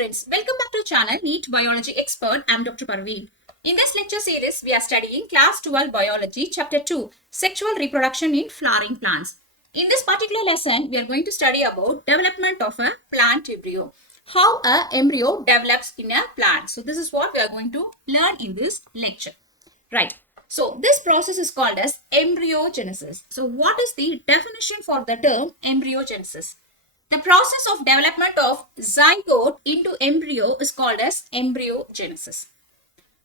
friends, welcome back to the channel NEET Biology Expert. I am Dr. Parveen. In this lecture series, we are studying Class 12 Biology, Chapter 2, Sexual Reproduction in Flowering Plants. In this particular lesson, we are going to study about development of a plant embryo. How a embryo develops in a plant. So, this is what we are going to learn in this lecture. Right. So, this process is called as embryogenesis. So, what is the definition for the term embryogenesis? The process of development of zygote into embryo is called as embryogenesis.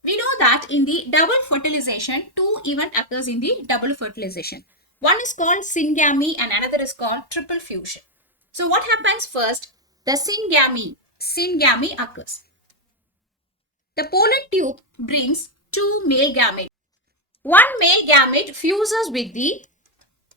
We know that in the double fertilization, two events occurs in the double fertilization. One is called syngamy and another is called triple fusion. So what happens first? The syngamy occurs. The pollen tube brings two male gametes. One male gamete fuses with the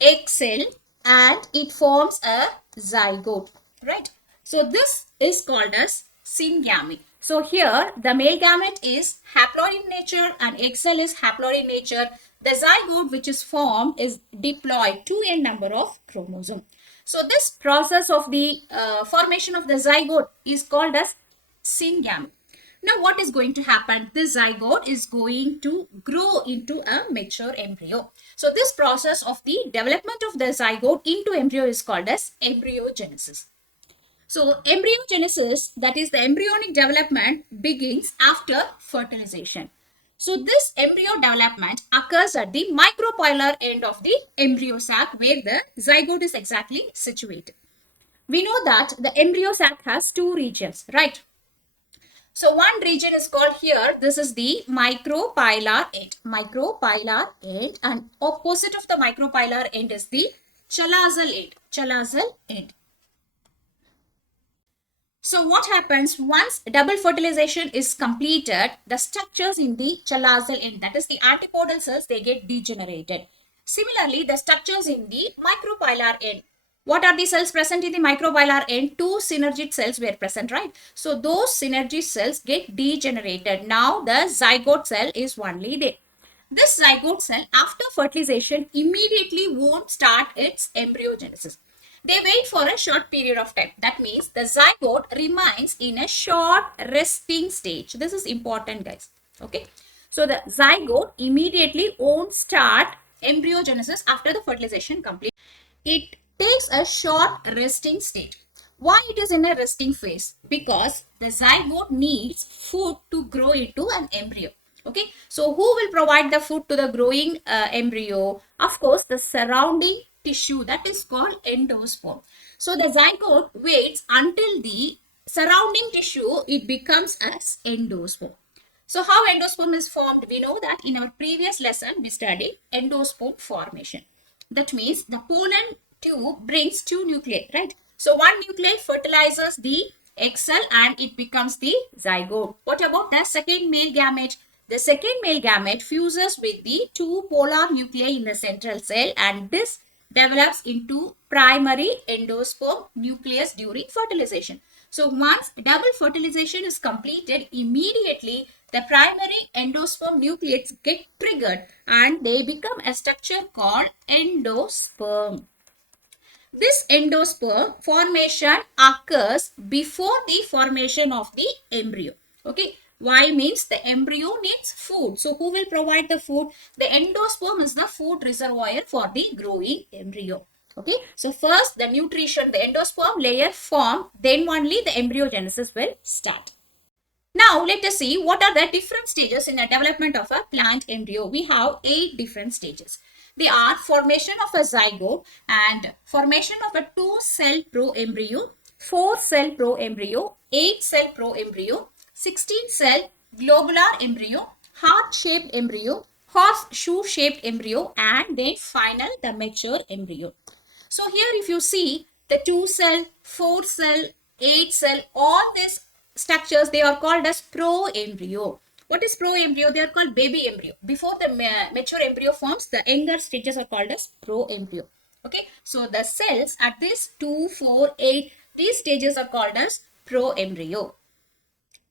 egg cell and it forms a zygote, right? So this is called as syngamy. So here the male gamete is haploid in nature and egg cell is haploid in nature. The zygote which is formed is diploid, 2n number of chromosome. So this process of the formation of the zygote is called as syngamy. Now what is going to happen? This zygote is going to grow into a mature embryo. So this process of the development of the zygote into embryo is called as embryogenesis. So embryogenesis, that is the embryonic development, begins after fertilization. So this embryo development occurs at the micropolar end of the embryo sac where the zygote is exactly situated. We know that the embryo sac has two regions, right? So one region is called here, this is the micropolar end, and opposite of the micropolar end is the chalazal end. So what happens once double fertilization is completed, the structures in the chalazal end, that is the antipodal cells, they get degenerated. Similarly, the structures in the micropolar end. What are the cells present in the micropolar end? Two synergid cells were present, right? So those synergid cells get degenerated. Now the zygote cell is only there. This zygote cell after fertilization immediately won't start its embryogenesis. They wait for a short period of time. That means the zygote remains in a short resting stage. This is important, guys. Okay. So the zygote immediately won't start embryogenesis after the fertilization complete. It takes a short resting state. Why it is in a resting phase? Because the zygote needs food to grow into an embryo. Okay, so who will provide the food to the growing embryo? Of course, the surrounding tissue, that is called endosperm. So the zygote waits until the surrounding tissue, it becomes as endosperm. So how endosperm is formed? We know that in our previous lesson, we studied endosperm formation. That means the pollen tube brings two nuclei, right? So one nuclei fertilizes the egg cell and it becomes the zygote. What about the second male gamete? The second male gamete fuses with the two polar nuclei in the central cell and this develops into primary endosperm nucleus during fertilization. So once double fertilization is completed, immediately the primary endosperm nucleates get triggered and they become a structure called endosperm. This endosperm formation occurs before the formation of the embryo. Okay. Why means the embryo needs food. So who will provide the food? The endosperm is the food reservoir for the growing embryo. Okay. So first the nutrition, the endosperm layer form, then only the embryogenesis will start. Now let us see what are the different stages in the development of a plant embryo. We have 8 different stages. They are formation of a zygote and formation of a 2-cell pro embryo, 4-cell pro embryo, 8-cell pro embryo, 16-cell globular embryo, heart-shaped embryo, horseshoe-shaped embryo, and then final the mature embryo. So here if you see the 2-cell, 4-cell, 8-cell, all these structures, they are called as pro embryo. What is pro embryo? They are called baby embryo. Before the mature embryo forms, the younger stages are called as pro embryo. Okay, so the cells at this 2, 4, 8, these stages are called as pro embryo.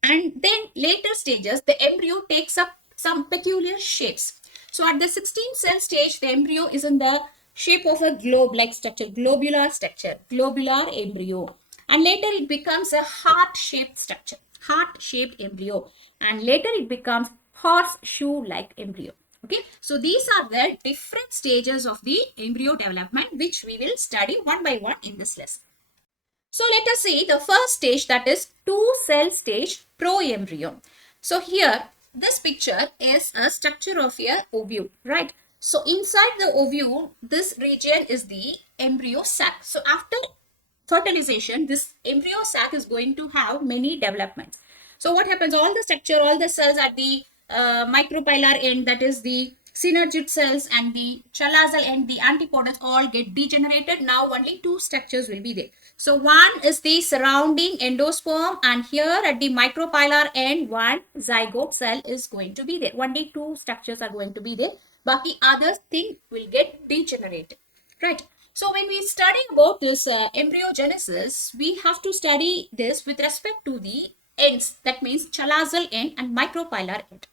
And then later stages, the embryo takes up some peculiar shapes. So at the 16-cell stage, the embryo is in the shape of a globe-like structure, globular structure, globular embryo. and later it becomes a heart-shaped structure, heart-shaped embryo, and later it becomes horseshoe-like embryo. Okay, so these are the different stages of the embryo development which we will study one by one in this lesson. So let us see the first stage, that is two-cell stage pro-embryo. So here this picture is a structure of a ovule, right? So inside the ovule, this region is the embryo sac. So after fertilization, this embryo sac is going to have many developments. So what happens? All the structure, all the cells at the micropylar end, that is the synergid cells, and the chalazal end, the antipodals, all get degenerated. Now only two structures will be there. So one is the surrounding endosperm, and here at the micropylar end, one zygote cell is going to be there. Only two structures are going to be there. Baki other thing will get degenerated, right? So when we study about this embryogenesis, we have to study this with respect to the ends, that means chalazal end and micropylar end.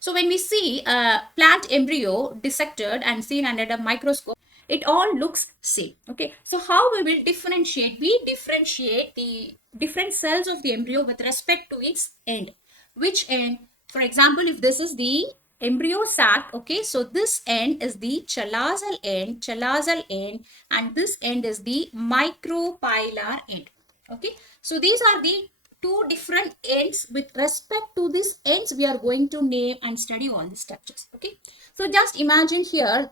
So when we see a plant embryo dissected and seen under the microscope, it all looks same. Okay, so how we will differentiate? We differentiate the different cells of the embryo with respect to its end. Which end? For example, if this is the embryo sac, okay, so this end is the chalazal end, and this end is the micropylar end. Okay, so these are the two different ends. With respect to these ends, we are going to name and study all the structures. Okay, so just imagine here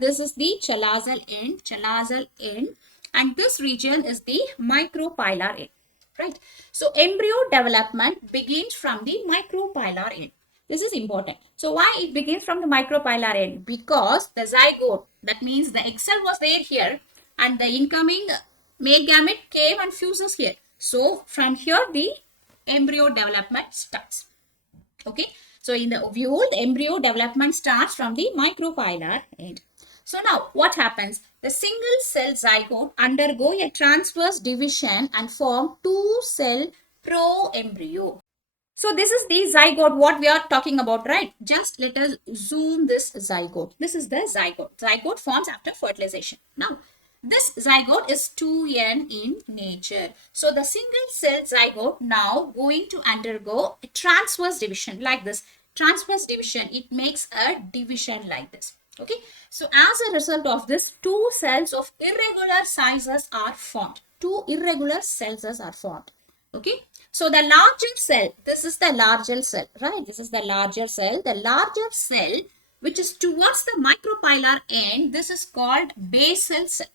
this is the chalazal end, and this region is the micropylar end, right? So embryo development begins from the micropylar end. This is important. So why it begins from the micropylar end? Because the zygote, that means the egg cell was there here, and the incoming male gamete came and fuses here. So from here the embryo development starts. Okay, so in the ovule, the embryo development starts from the micropylar end. So now what happens? The single cell zygote undergo a transverse division and form two-cell pro-embryo. So this is the zygote what we are talking about, right? Just let us zoom this zygote. This is the zygote. Zygote forms after fertilization. Now, this zygote is 2n in nature. So the single cell zygote now going to undergo a transverse division like this. Transverse division, it makes a division like this. Okay. So as a result of this, two cells of irregular sizes are formed. Two irregular cells are formed. Okay. So the larger cell, this is the larger cell, right? This is the larger cell. The larger cell which is towards the micropylar end, this is called basal cell.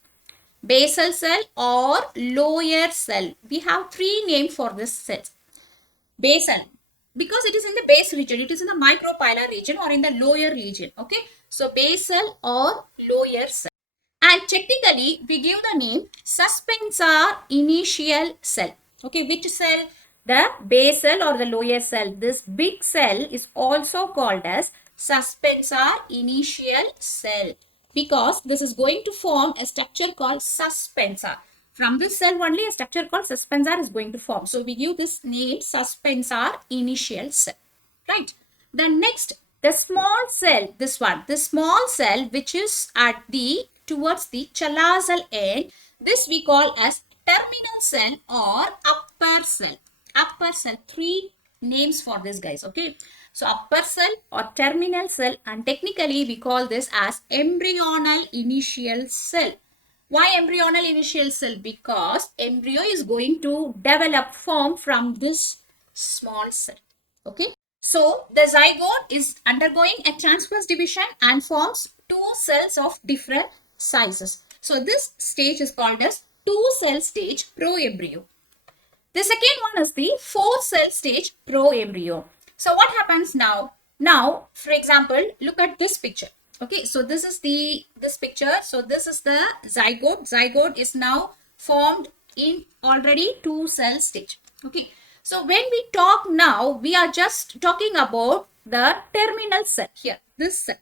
Basal cell or lower cell. We have three names for this cell. Basal, because it is in the base region, it is in the micropylar region or in the lower region. Okay, so basal or lower cell. And technically, we give the name suspensor initial cell. Okay, which cell? The basal or the lower cell. This big cell is also called as suspensor initial cell, because this is going to form a structure called suspensor. From this cell only a structure called suspensor is going to form. So we give this name suspensor initial cell, right? The next, the small cell, this one, the small cell which is at the towards the chalazal end, this we call as terminal cell or upper cell. Upper cell, three names for this, guys. Okay, so upper cell or terminal cell, and technically we call this as embryonal initial cell. Why embryonal initial cell? Because embryo is going to develop form from this small cell. Okay, so the zygote is undergoing a transverse division and forms two cells of different sizes. So this stage is called as two-cell stage pro-embryo. The second one is the four-cell stage pro-embryo. So what happens now? Now, for example, look at this picture. Okay, so this is this picture. So this is the zygote. Zygote is now formed in already two-cell stage. Okay, so when we talk now, we are just talking about the terminal cell here, this cell.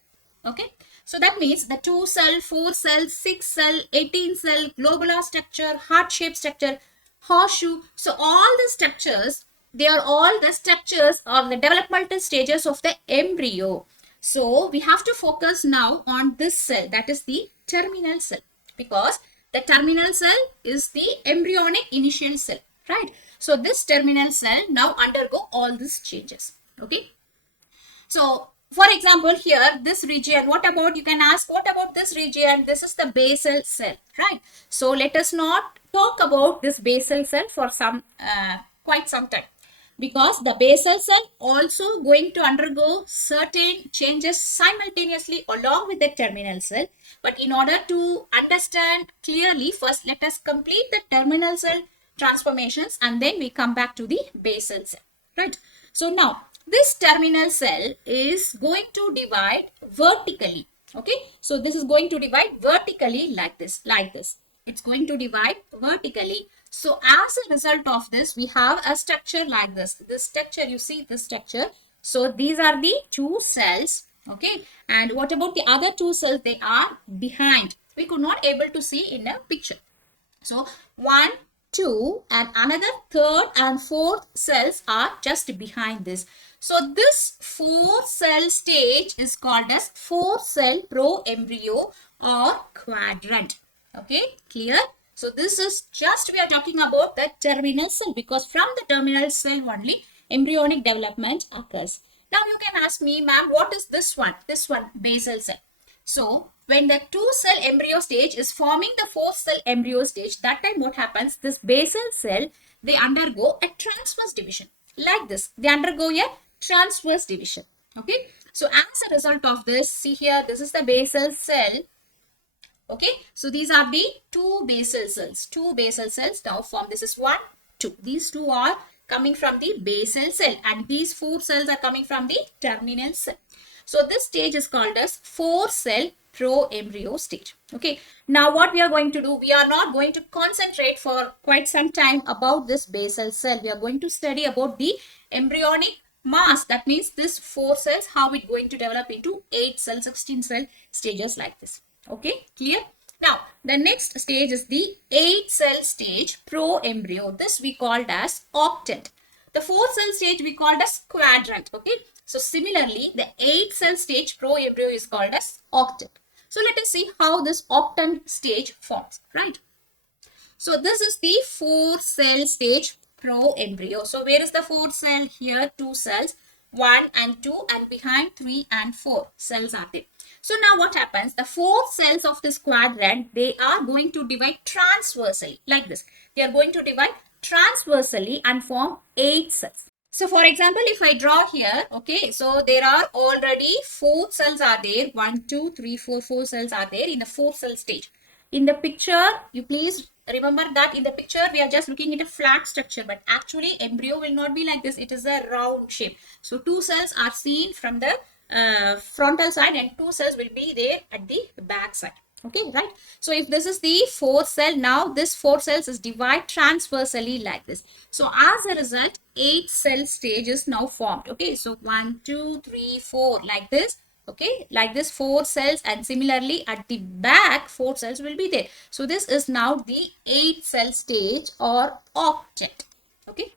Okay, so that means the 2-cell, 4-cell, 6-cell, 18-cell, globular structure, heart-shaped structure, horseshoe. So all the structures, they are all the structures or the developmental stages of the embryo. So we have to focus now on this cell, that is the terminal cell, because The terminal cell is the embryonic initial cell, right? So this terminal cell now undergo all these changes. Okay. So for example, here this region, what about, you can ask, what about this region? This is the basal cell, right? So let us not talk about this basal cell for some quite some time, because the basal cell also going to undergo certain changes simultaneously along with the terminal cell. But in order to understand clearly, first let us complete the terminal cell transformations and then we come back to the basal cell, right? So now this terminal cell is going to divide vertically. Okay, so this is going to divide vertically like this, it's going to divide vertically. So as a result of this, we have a structure like this structure, you see this structure. So these are the two cells. Okay, and what about the other two cells? They are behind, we could not able to see in a picture. So 1, 2 and another third and fourth cells are just behind this. So this 4-cell stage is called as 4-cell pro embryo or quadrant. Okay, clear? So this is just, we are talking about the terminal cell, because from the terminal cell only embryonic development occurs. Now you can ask me, ma'am, what is this one? This one, basal cell. So when the 2-cell embryo stage is forming the 4-cell embryo stage, that time what happens? This basal cell, they undergo a transverse division like this. They undergo a transverse division. Okay. So as a result of this, see here, this is the basal cell. Okay. So these are the two basal cells. Two basal cells now form. This is 1, 2. These two are coming from the basal cell and these 4 cells are coming from the terminal cell. So this stage is called as 4-cell pro embryo stage. Okay. Now what we are going to do, we are not going to concentrate for quite some time about this basal cell. We are going to study about the embryonic mass. That means this 4 cells, how it going to develop into 8-cell, 16-cell stages like this. Okay. Clear? Now the next stage is the 8-cell stage pro embryo. This we called as octant. The 4-cell stage we called as quadrant. Okay. So similarly, the 8-cell stage pro embryo is called as octant. So let us see how this octant stage forms, right? So this is the 4-cell stage pro embryo. So where is the 4th cell? Here 2 cells, 1 and 2, and behind 3 and 4 cells are there. So now what happens? The 4 cells of this quadrant, they are going to divide transversely like this. They are going to divide transversely and form 8 cells. So for example, if I draw here, okay, so there are already 4 cells are there. 1, 2, 3, 4, 4 cells are there in the 4-cell stage. In the picture, you please remember that in the picture, we are just looking at a flat structure, but actually embryo will not be like this. It is a round shape. So 2 cells are seen from the frontal side and 2 cells will be there at the back side. Okay, right? So if this is the 4th cell, now this 4 cells is divided transversely like this. So as a result, 8-cell stage is now formed. Okay, so 1, 2, 3, 4 like this. Okay, like this 4 cells, and similarly at the back 4 cells will be there. So this is now the 8-cell stage or octant. Okay.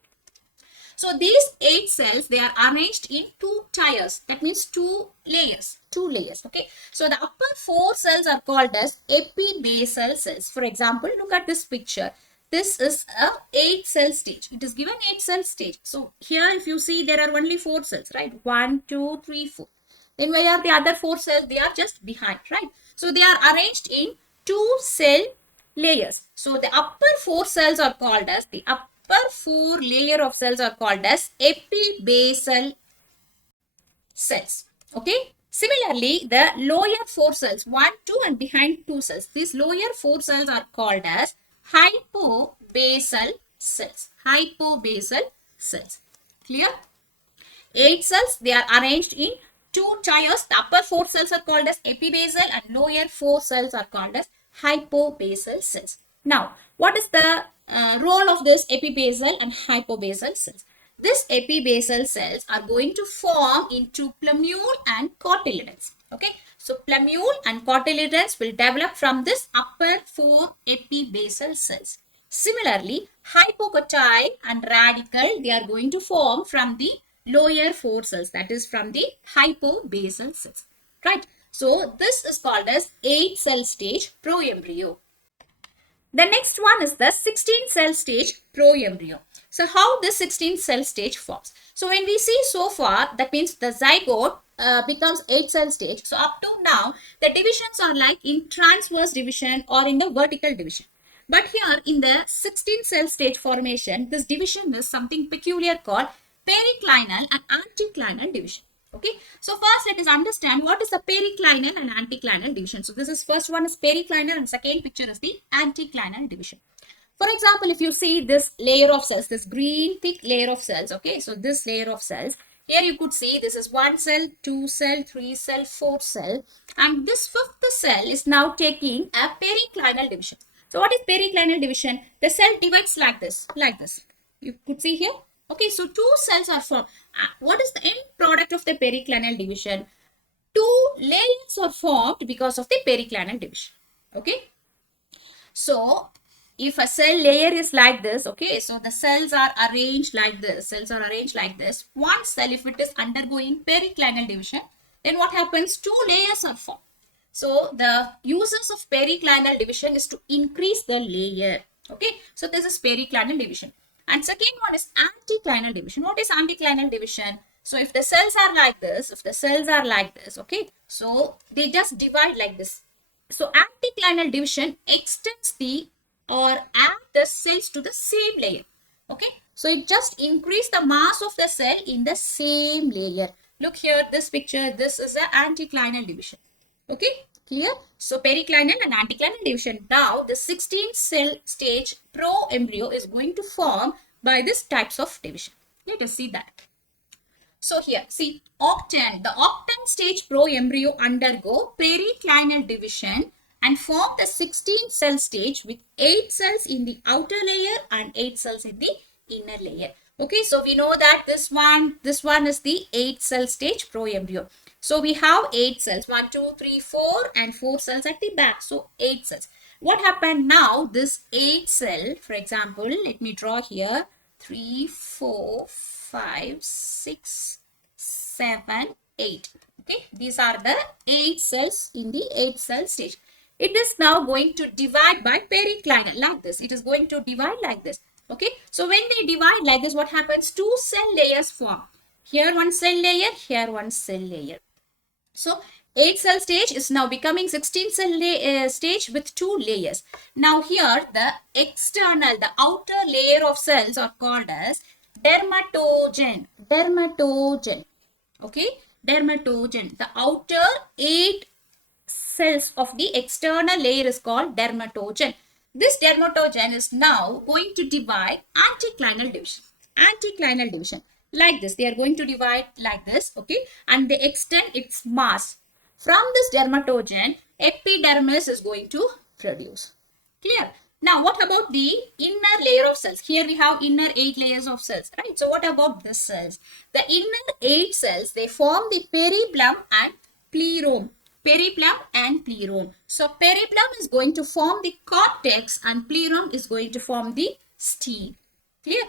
So these 8 cells, they are arranged in 2 tiers. That means 2 layers. 2 layers. Okay. So the upper 4 cells are called as epibasal cells. For example, look at this picture. This is a 8-cell stage. It is given 8-cell stage. So here if you see, there are only 4 cells, right? 1, 2, 3, 4. Then where are the other 4 cells? They are just behind, right? So they are arranged in 2 cell layers. So the upper 4 cells are called as, the upper 4 layer of cells are called as epibasal cells. Okay. Similarly, the lower 4 cells, 1, 2 and behind 2 cells. These lower 4 cells are called as hypobasal cells. Hypobasal cells. Clear? 8 cells, they are arranged in 2 tiers. The upper 4 cells are called as epibasal and lower 4 cells are called as hypobasal cells. Now, what is the role of this epibasal and hypobasal cells? This epibasal cells are going to form into plumule and cotyledons. Okay, so plumule and cotyledons will develop from this upper 4 epibasal cells. Similarly, hypocotyl and radicle, they are going to form from the lower 4 cells, that is from the hypobasal cells, right? So this is called as 8-cell stage pro embryo. The next one is the 16 cell stage pro embryo. So how this 16 cell stage forms? So when we see so far, that means the zygote becomes 8 cell stage. So up to now, the divisions are like in transverse division or in the vertical division. But here in the 16 cell stage formation, this division is something peculiar called periclinal and anticlinal division. Okay, so first let us understand what is the periclinal and anticlinal division. So this is first one is periclinal and second picture is the anticlinal division. For example, if you see this layer of cells, this green thick layer of cells, okay, so this layer of cells, here you could see this is 1 cell, 2 cell, 3 cell, 4 cell, and this fifth cell is now taking a periclinal division. So what is periclinal division? The cell divides like this, like this. You could see here. Okay, so two cells are formed. What is the end product of the periclinal division? Two layers are formed because of the periclinal division. Okay. So, if a cell layer is like this, okay, so the cells are arranged like this. Cells are arranged like this. One cell, if it is undergoing periclinal division, then what happens? Two layers are formed. So, the uses of periclinal division is to increase the layer. Okay, so this is periclinal division. And second one is anticlinal division. What is anticlinal division? So if the cells are like this, okay, so they just divide like this. So anticlinal division extends the or add the cells to the same layer. Okay, so it just increase the mass of the cell in the same layer. Look here, this picture, this is the anticlinal division. Okay, clear? So periclinal and anticlinal division. Now the 16 cell stage pro embryo is going to form by these types of division. Let us see that. So here, see, Octant, the Octant stage pro embryo undergo periclinal division and form the 16 cell stage with 8 cells in the outer layer and 8 cells in the inner layer. Okay, so we know that this one is the 8 cell stage pro embryo. So we have 8 cells, 1, 2, 3, 4 and 4 cells at the back. So 8 cells. What happened now? This 8 cell, for example, let me draw here, 3, 4, 5, 6, 7, 8. Okay, these are the 8 cells in the 8 cell stage. It is now going to divide by periclinal like this. It is going to divide like this. Okay, so when they divide like this, what happens? Two cell layers form. Here one cell layer, here one cell layer. So 8 cell stage is now becoming 16 cell stage with 2 layers. Now here the external, the outer layer of cells are called as dermatogen. Dermatogen. Okay, dermatogen. The outer 8 cells of the external layer is called dermatogen. This dermatogen is now going to divide anticlinal division. Anticlinal division. Like this. They are going to divide like this. Okay. And they extend its mass. From this dermatogen, epidermis is going to produce. Clear? Now, what about the inner layer of cells? Here we have inner 8 layers of cells, right? So, what about the cells? The inner 8 cells, they form the periplum and plerome. Periplum and plerome. So, periplum is going to form the cortex and plerome is going to form the steel. Clear?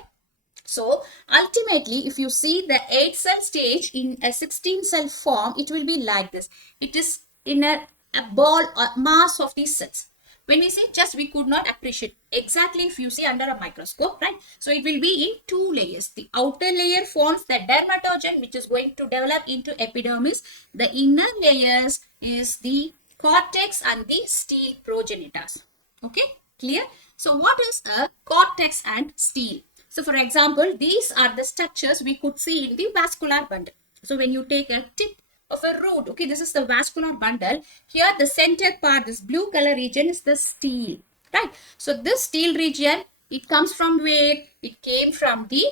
So, ultimately, if you see the 8 cell stage in a 16 cell form, it will be like this. It is in a ball or mass of these cells. When we say just, we could not appreciate exactly if you see under a microscope, right? So it will be in 2 layers. The outer layer forms the dermatogen, which is going to develop into epidermis. The inner layers is the cortex and the steel progenitors. Okay, clear? So what is a cortex and steel? So for example, these are the structures we could see in the vascular bundle. So when you take a tip of a root, okay, this is the vascular bundle. Here the center part, this blue color region is the steel, right? So this steel region, it comes from where? It came from the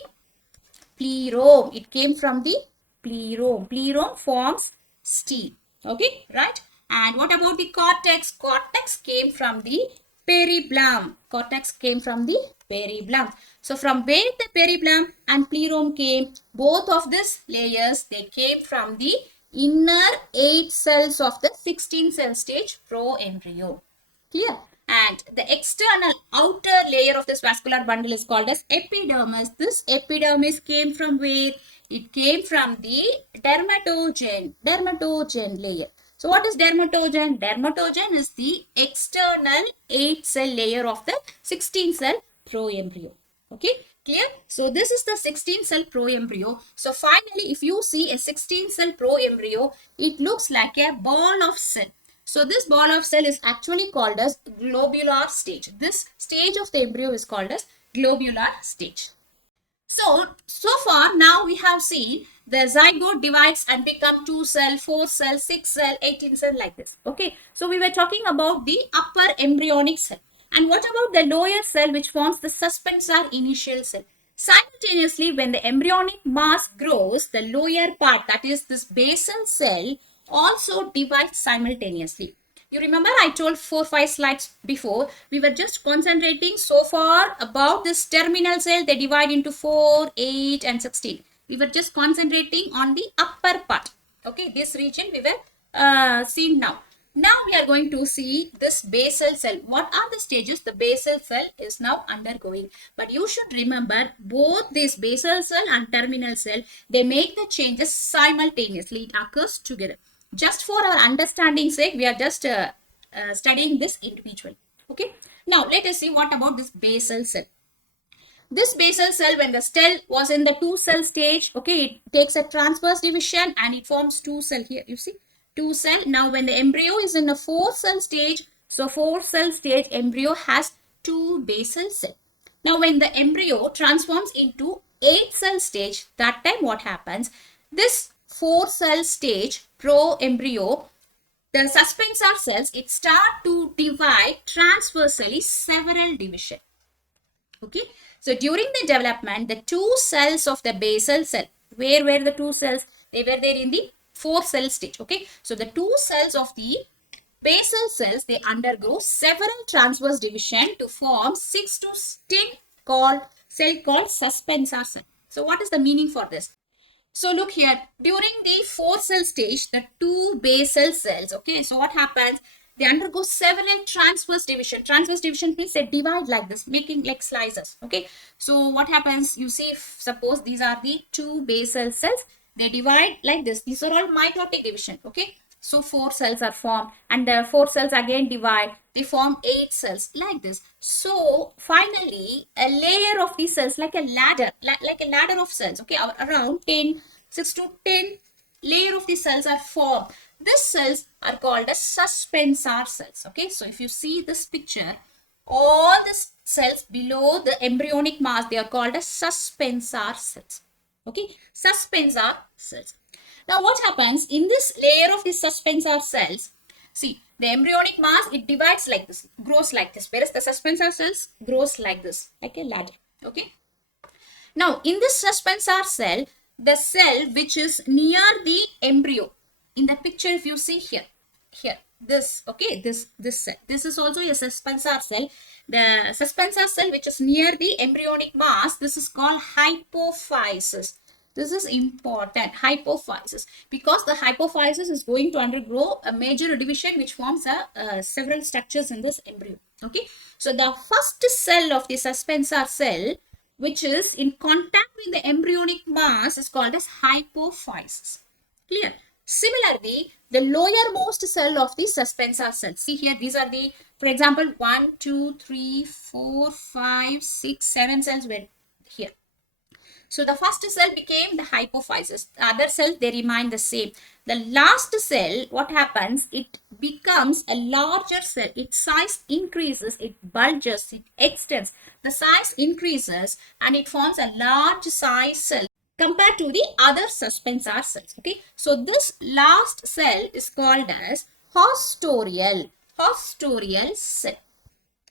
plerome. It came from the plerome. Plerome forms steel, okay, right? And what about the cortex? Cortex came from the periplum. Cortex came from the periplum. So from where the periplum and plerome came? Both of these layers, they came from the inner 8 cells of the 16 cell stage pro embryo. Clear? And the external outer layer of this vascular bundle is called as epidermis. This epidermis came from where? It came from the dermatogen layer. So what is dermatogen? Dermatogen is the external 8-cell layer of the 16-cell proembryo. Okay, clear? So this is the 16-cell proembryo. So finally, if you see a 16-cell proembryo, it looks like a ball of cell. So this ball of cell is actually called as globular stage. This stage of the embryo is called as globular stage. So far now we have seen the zygote divides and become 2 cell, 4 cell, 6 cell, 18 cell like this. Okay. So we were talking about the upper embryonic cell. And what about the lower cell which forms the suspensor initial cell? Simultaneously, when the embryonic mass grows, the lower part, that is this basal cell, also divides simultaneously. You remember I told 4-5 slides before, we were just concentrating so far about this terminal cell. They divide into 4, 8 and 16. We were just concentrating on the upper part. Okay, this region we were seeing now. Now we are going to see this basal cell. What are the stages the basal cell is now undergoing? But you should remember both this basal cell and terminal cell, they make the changes simultaneously. It occurs together. Just for our understanding sake, we are just studying this individually. Okay. Now let us see what about this basal cell. This basal cell, when the cell was in the 2-cell stage, okay, it takes a transverse division and it forms 2 cell here. You see, 2 cell. Now when the embryo is in a 4-cell stage, so 4-cell stage embryo has 2 basal cell. Now when the embryo transforms into 8-cell stage, that time what happens? This 4-cell stage pro-embryo, the suspensor cells, it start to divide transversally several division. Okay. So during the development, the 2 cells of the basal cell, where were the 2 cells? They were there in the 4-cell stage. Okay. So the 2 cells of the basal cells, they undergo several transverse division to form 6 to 10 cell called suspensor cell. So what is the meaning for this? So look here, during the 4-cell stage, the 2 basal cells, okay, so what happens? They undergo several transverse division. Transverse division means they divide like this, making like slices, okay. So what happens? You see, suppose these are the 2 basal cells, they divide like this. These are all mitotic division, okay. So 4 cells are formed and the 4 cells again divide. They form 8 cells like this. So finally, a layer of these cells like a ladder, like a ladder of cells, okay, around 6 to 10 layer of these cells are formed. These cells are called as suspensor cells, okay. So if you see this picture, all the cells below the embryonic mass, they are called as suspensor cells, okay, suspensor cells. Now what happens in this layer of the suspensor cells? See, the embryonic mass, it divides like this, grows like this, whereas the suspensor cells grows like this, like a ladder, okay. Now in this suspensor cell, the cell which is near the embryo, in the picture if you see here, this, okay, this cell, this is also a suspensor cell. The suspensor cell which is near the embryonic mass, this is called hypophysis. This is important, hypophysis, because the hypophysis is going to undergo a major division which forms several structures in this embryo. Okay, so the first cell of the suspensor cell which is in contact with the embryonic mass is called as hypophysis. Clear? Similarly, the lowermost cell of the suspensor cell. See here, these are the, for example, 1, 2, 3, 4, 5, 6, 7 cells were here. So the first cell became the hypophysis. The other cells, they remain the same. The last cell, what happens? It becomes a larger cell. Its size increases, it bulges, it extends. The size increases and it forms a large size cell compared to the other suspensor cells. Okay. So this last cell is called as haustorial cell.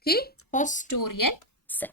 Okay. Haustorial cell.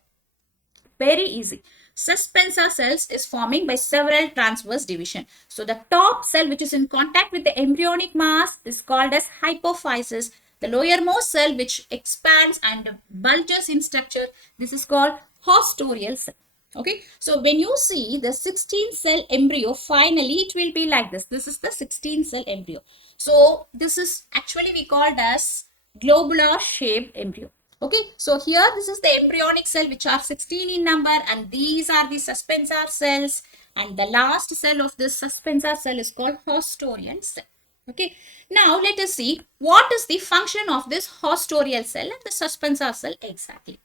Very easy. Suspensor cells is forming by several transverse division. So the top cell which is in contact with the embryonic mass is called as hypophysis. The lowermost cell which expands and bulges in structure, this is called haustorial cell. Okay, so when you see the 16-cell embryo, finally it will be like this. This is the 16-cell embryo. So this is actually we called as globular shaped embryo. Okay, so here this is the embryonic cell which are 16 in number and these are the suspensor cells, and the last cell of this suspensor cell is called haustorial cell. Okay. Now let us see what is the function of this hostorial cell and the suspensor cell exactly.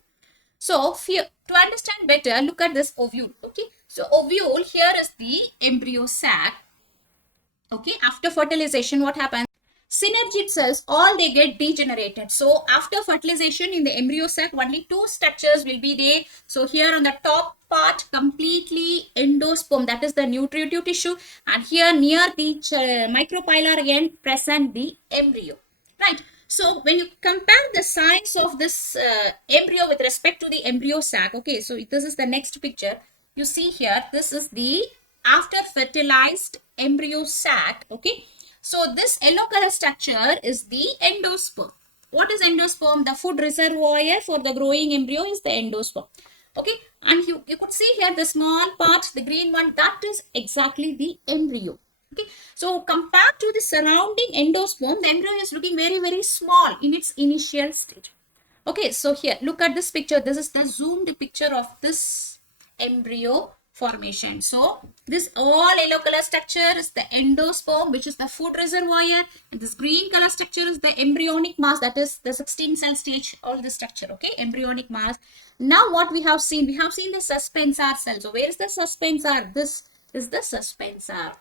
So to understand better, look at this ovule. Okay. So ovule, here is the embryo sac. Okay. After fertilization, what happens? Synergid cells, all they get degenerated. So after fertilization in the embryo sac, only two structures will be there. So here on the top part, completely endosperm, that is the nutritive tissue, and here near the micropylar end present the embryo. Right. So when you compare the size of this embryo with respect to the embryo sac, okay, so this is the next picture. You see here, this is the after fertilized embryo sac, okay. So this yellow color structure is the endosperm. What is endosperm? The food reservoir for the growing embryo is the endosperm. Okay, and you could see here the small part, the green one, that is exactly the embryo. Okay, so compared to the surrounding endosperm, the embryo is looking very, very small in its initial stage. Okay, so here, look at this picture. This is the zoomed picture of this embryo formation. So, this all yellow color structure is the endosperm, which is the food reservoir. And this green color structure is the embryonic mass, that is the 16 cell stage, all this structure, okay, embryonic mass. Now, what we have seen the suspensor cell. So, where is the suspensor? This is the suspensor.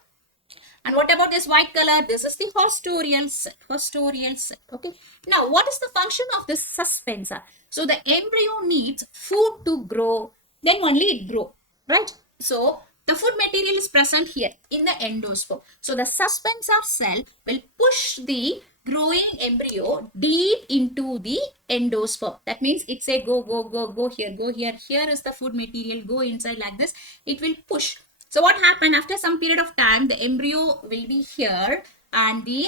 And what about this white color? This is the hostorial cell. Hostorial cell. Okay. Now, what is the function of this suspensor? So, the embryo needs food to grow. Then only it grow. Right? So, the food material is present here in the endosperm. So, the suspensor cell will push the growing embryo deep into the endosperm. That means it say go, go, go, go here, go here. Here is the food material. Go inside like this. It will push. So what happened after some period of time, the embryo will be here and the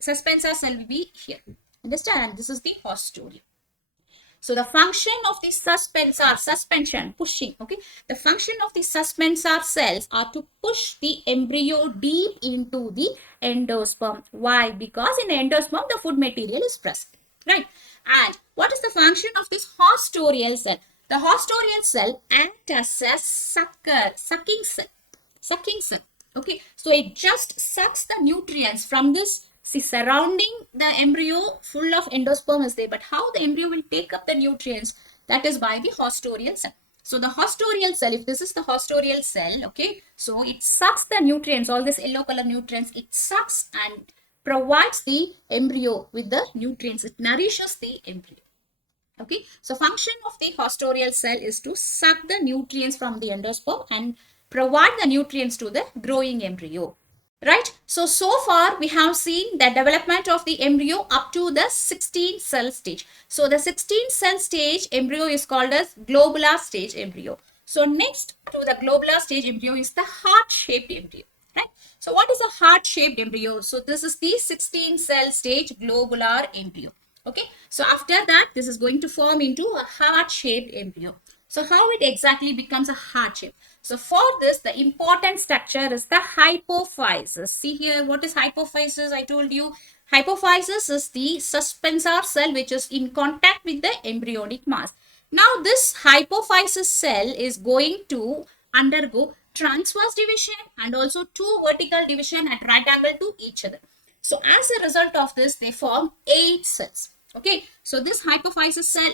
suspensor cell will be here. Understand? This is the hostorium. So the function of the suspension, pushing, okay. The function of the suspensor cells are to push the embryo deep into the endosperm. Why? Because in the endosperm, the food material is present, right? And what is the function of this hostorial cell? The hostorial cell acts as a sucking cell. Okay, so it just sucks the nutrients from this. See, surrounding the embryo full of endosperm is there, but how the embryo will take up the nutrients? That is by the hostorial cell. So the hostorial cell, if this is the hostorial cell, okay, so it sucks the nutrients, all this yellow color nutrients, it sucks and provides the embryo with the nutrients. It nourishes the embryo. Okay, so function of the hostorial cell is to suck the nutrients from the endosperm and provide the nutrients to the growing embryo. Right, so far we have seen the development of the embryo up to the 16 cell stage. So the 16 cell stage embryo is called as globular stage embryo. So next to the globular stage embryo is the heart-shaped embryo. Right, so what is a heart-shaped embryo? So this is the 16 cell stage globular embryo. Okay, so after that, this is going to form into a heart-shaped embryo. So how it exactly becomes a heart shape? So for this, the important structure is the hypophysis. See here, what is hypophysis? I told you, hypophysis is the suspensor cell which is in contact with the embryonic mass. Now this hypophysis cell is going to undergo transverse division and also two vertical division at right angle to each other. So as a result of this, they form 8 cells. Okay, so this hypophysis cell,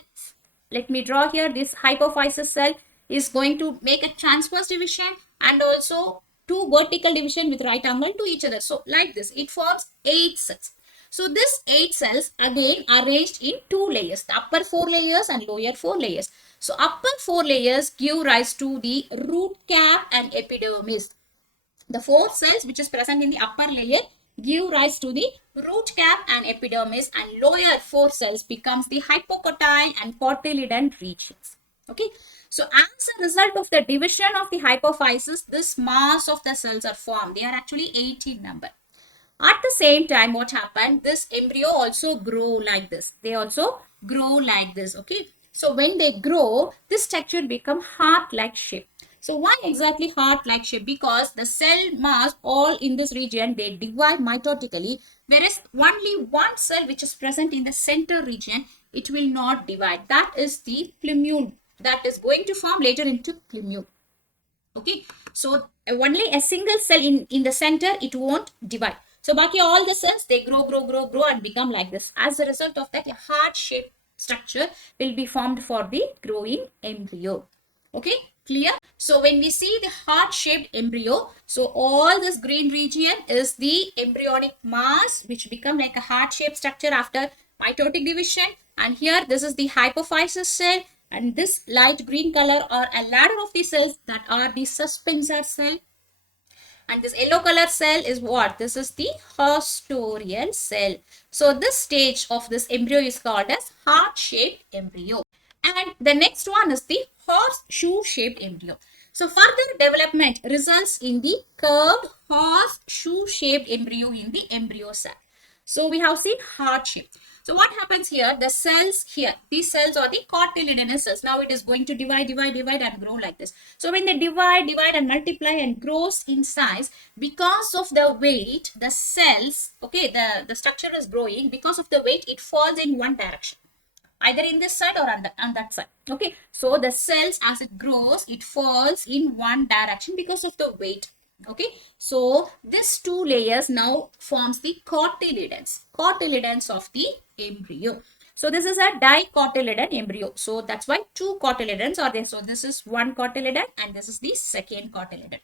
let me draw here, this hypophysis cell is going to make a transverse division and also two vertical division with right angle to each other. So like this, it forms 8 cells. So this 8 cells again arranged in 2 layers, the upper 4 layers and lower 4 layers. So upper 4 layers give rise to the root cap and epidermis. The 4 cells which is present in the upper layer give rise to the root cap and epidermis, and lower 4 cells becomes the hypocotyle and cotyledon regions. Okay, so as a result of the division of the hypophysis, this mass of the cells are formed. They are actually 8 in number. At the same time, what happened? This embryo also grow like this. They also grow like this. Okay, so when they grow, this structure become heart-like shape. So why exactly heart-like shape? Because the cell mass all in this region, they divide mitotically, whereas only one cell which is present in the center region, it will not divide. That is the plumule that is going to form later into plumule. Okay, so only a single cell in the center, it won't divide. So baki all the cells, they grow and become like this. As a result of that, a heart-shaped structure will be formed for the growing embryo. Okay, clear? So when we see the heart-shaped embryo, so all this green region is the embryonic mass which become like a heart-shaped structure after mitotic division. And here this is the hypophysis cell, and this light green color are a ladder of the cells that are the suspensor cell. And this yellow color cell is what? This is the haustorial cell. So this stage of this embryo is called as heart-shaped embryo. And the next one is the horseshoe-shaped embryo. So further development results in the curved horseshoe-shaped embryo in the embryo sac. So we have seen heart shape. So what happens here? The cells here, these cells are the cotyledonous cells. Now it is going to divide and grow like this. So when they divide and multiply and grows in size, because of the weight, the cells, okay, the structure is growing. Because of the weight, it falls in one direction, either in this side or on that side. Okay, so the cells, as it grows, it falls in one direction because of the weight. Okay, so these two layers now forms the cotyledons of the embryo. So this is a dicotyledon embryo. So that's why two cotyledons are there. So this is one cotyledon and this is the second cotyledon.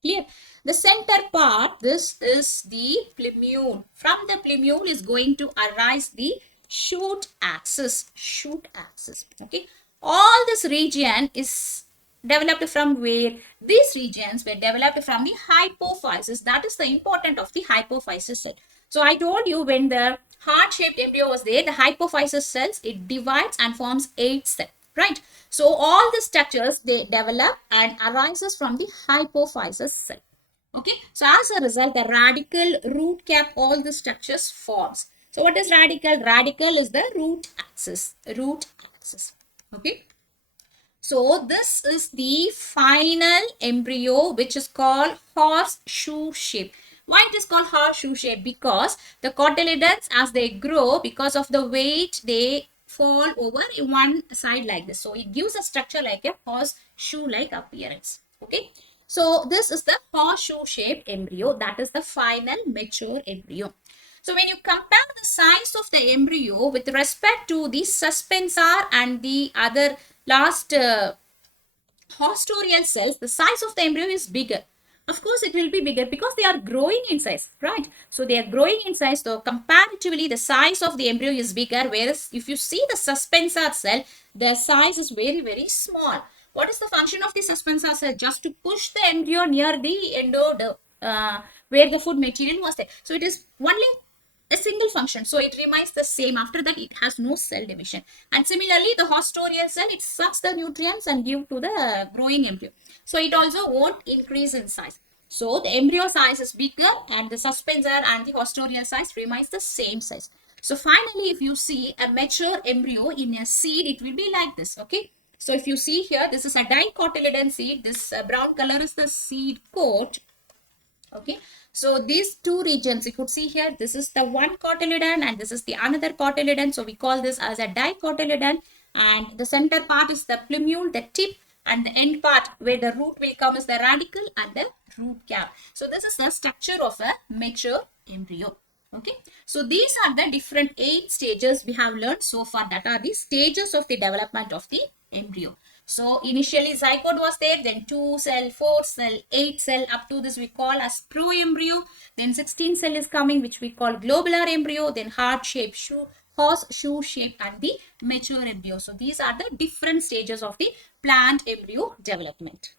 Clear? The center part, this is the plumule. From the plumule is going to arise the shoot axis. Okay, all this region is developed from where? These regions were developed from the hypophysis. That is the important of the hypophysis cell. So I told you, when the heart-shaped embryo was there, the hypophysis cells, it divides and forms 8 cells, right? So all the structures, they develop and arises from the hypophysis cell. Okay, so as a result, the radical, root cap, all the structures forms. So what is radical? Radical is the root axis. Okay. So this is the final embryo, which is called horseshoe shape. Why it is called horseshoe shape? Because the cotyledons, as they grow, because of the weight, they fall over one side like this. So it gives a structure like a horseshoe-like appearance. Okay. So this is the horseshoe shaped embryo. That is the final mature embryo. So when you compare the size of the embryo with respect to the suspensor and the other last haustorial cells, the size of the embryo is bigger. Of course, it will be bigger because they are growing in size, right? So they are growing in size. So comparatively, the size of the embryo is bigger. Whereas if you see the suspensor cell, the size is very small. What is the function of the suspensor cell? Just to push the embryo near the where the food material was there. So it is only a single function, so it remains the same. After that, it has no cell division. And similarly, the haustorial cell, it sucks the nutrients and give to the growing embryo, so it also won't increase in size. So the embryo size is bigger and the suspensor and the haustorial size remains the same size. So finally, if you see a mature embryo in a seed, it will be like this. Okay, so if you see here, this is a dicotyledon seed. This brown color is the seed coat. Okay, so these two regions, you could see here, this is the one cotyledon and this is the another cotyledon. So we call this as a dicotyledon, and the center part is the plumule, the tip, and the end part where the root will come is the radical and the root cap. So this is the structure of a mature embryo. Okay, so these are the different 8 stages we have learned so far, that are the stages of the development of the embryo. So initially zygote was there, then 2 cell, 4 cell, 8 cell, up to this we call as pro embryo. Then 16 cell is coming, which we call globular embryo, then heart shape, horseshoe shape, and the mature embryo. So these are the different stages of the plant embryo development.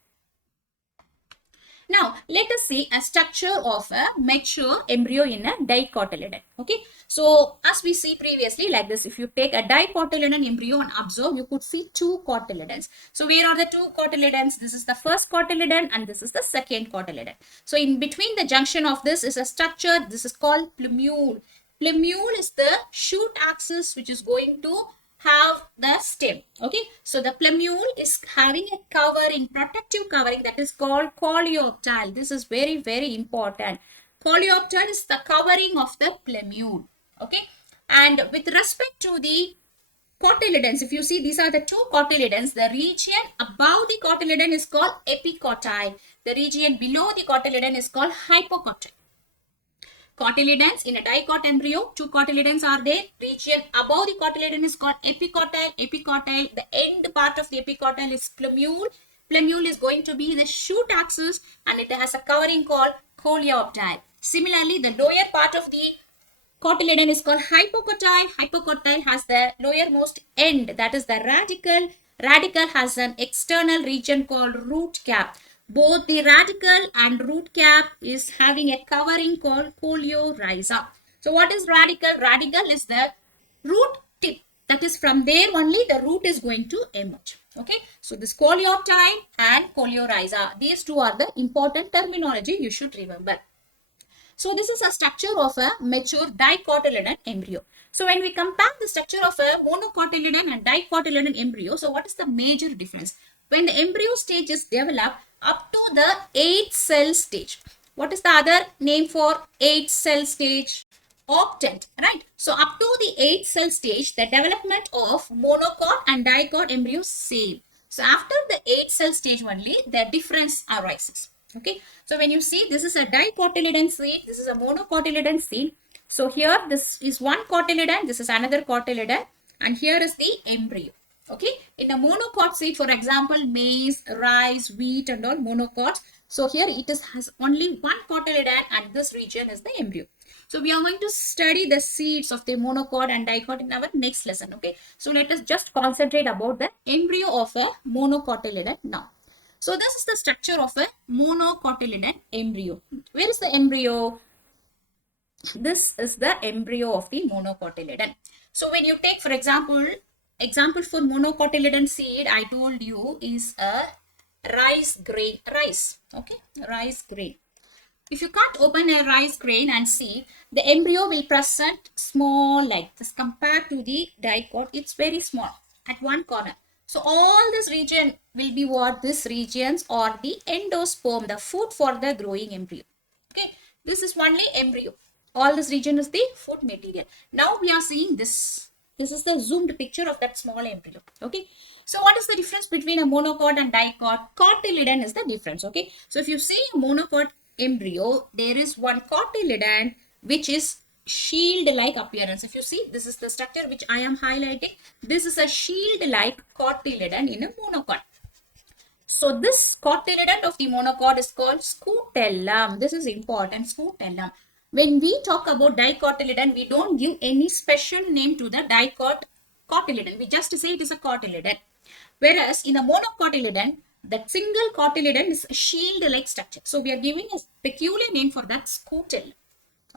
Now, let us see a structure of a mature embryo in a dicotyledon. Okay, so as we see previously, like this, if you take a dicotyledon embryo and observe, you could see 2 cotyledons. So where are the 2 cotyledons? This is the first cotyledon and this is the second cotyledon. So in between the junction of this is a structure. This is called plumule. Plumule is the shoot axis which is going to have the stem. Okay, so the plumule is having a covering, protective covering, that is called coleoptile. This is very important. Coleoptile is the covering of the plumule. Okay, and with respect to the cotyledons, if you see, these are the 2 cotyledons. The region above the cotyledon is called epicotyle. The region below the cotyledon is called hypocotyle. Cotyledons in a dicot embryo, two cotyledons are there. Region above the cotyledon is called epicotyle. Epicotyle, the end part of the epicotyle is plumule. Plumule is going to be the shoot axis and it has a covering called coleoptile. Similarly, the lower part of the cotyledon is called hypocotyle. Hypocotyle has the lowermost end, that is the radicle. Radicle has an external region called root cap. Both the radicle and root cap is having a covering called coleorhiza. So what is radicle? Radicle is the root tip. That is from there only the root is going to emerge. Okay. So this coleoptile and coleorhiza, these two are the important terminology you should remember. So this is a structure of a mature dicotyledon embryo. So when we compare the structure of a monocotyledon and dicotyledon embryo, so what is the major difference? When the embryo stage is developed up to the 8 cell stage. What is the other name for 8 cell stage? Octant, right? So up to the 8 cell stage, the development of monocot and dicot embryos same. So after the 8 cell stage only, the difference arises. Okay, so when you see this is a dicotyledon seed, this is a monocotyledon seed. So here this is one cotyledon, this is another cotyledon, and here is the embryo. Okay, in a monocot seed, for example, maize, rice, wheat, and all monocots. So here it has only one cotyledon, and this region is the embryo. So we are going to study the seeds of the monocot and dicot in our next lesson. Okay, so let us just concentrate about the embryo of a monocotyledon now. So this is the structure of a monocotyledon embryo. Where is the embryo? This is the embryo of the monocotyledon. So when you take, for example for monocotyledon seed, I told you is a rice grain. Rice. Okay, rice grain. If you cut open a rice grain and see, the embryo will present small like this compared to the dicot. It's very small at one corner. So all this region will be what? This regions or the endosperm, the food for the growing embryo. Okay, this is only embryo. All this region is the food material. Now we are seeing this. This is the zoomed picture of that small embryo. Okay, so what is the difference between a monocot and dicot? Cotyledon is the difference. Okay, so if you see a monocot embryo, there is one cotyledon which is shield-like appearance. If you see, this is the structure which I am highlighting. This is a shield-like cotyledon in a monocot. So this cotyledon of the monocot is called scutellum. This is important, scutellum. When we talk about dicotyledon, we don't give any special name to the dicot cotyledon. We just say it is a cotyledon. Whereas in a monocotyledon, that single cotyledon is a shield-like structure. So we are giving a peculiar name for that scutellum.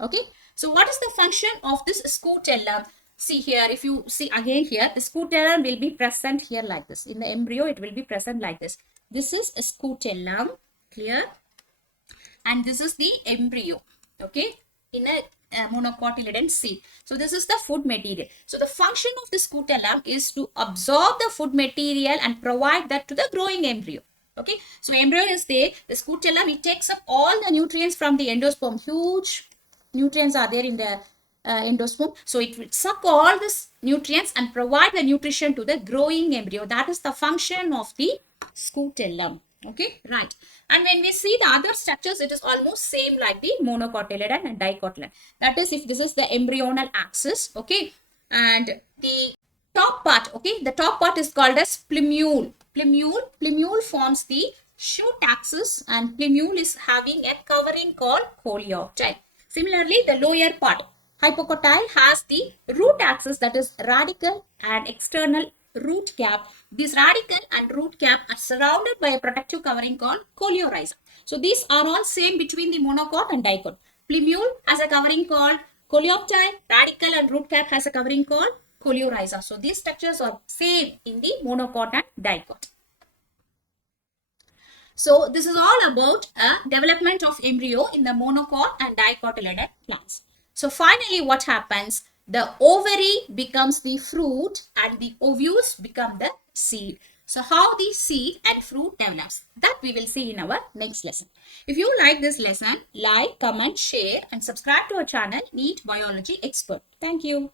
Okay. So what is the function of this scutellum? See here, if you see again here, the scutellum will be present here like this. In the embryo, it will be present like this. This is a scutellum, clear? And this is the embryo, okay, in a monocotyledon seed. So this is the food material. So the function of the scutellum is to absorb the food material and provide that to the growing embryo. Okay, so embryo is there. The scutellum, it takes up all the nutrients from the endosperm. Huge nutrients are there in the endosperm. So it will suck all these nutrients and provide the nutrition to the growing embryo. That is the function of the scutellum. Okay, right. And when we see the other structures, it is almost same like the monocotyledon and dicotyledon. That is, if this is the embryonal axis, okay, and the top part, okay, the top part is called as plumule. Plumule forms the shoot axis, and plumule is having a covering called coleoptile. Similarly, the lower part, hypocotyle, has the root axis, that is radicle and external root cap. This radicle and root cap are surrounded by a protective covering called coleorhiza. So these are all same between the monocot and dicot. Plumule has a covering called coleoptile, radicle and root cap has a covering called coleorhiza. So these structures are same in the monocot and dicot. So this is all about development of embryo in the monocot and dicotyledon plants. So finally what happens? The ovary becomes the fruit and the ovules become the seed. So how the seed and fruit develops, that we will see in our next lesson. If you like this lesson, like, comment, share and subscribe to our channel NEET Biology Expert. Thank you.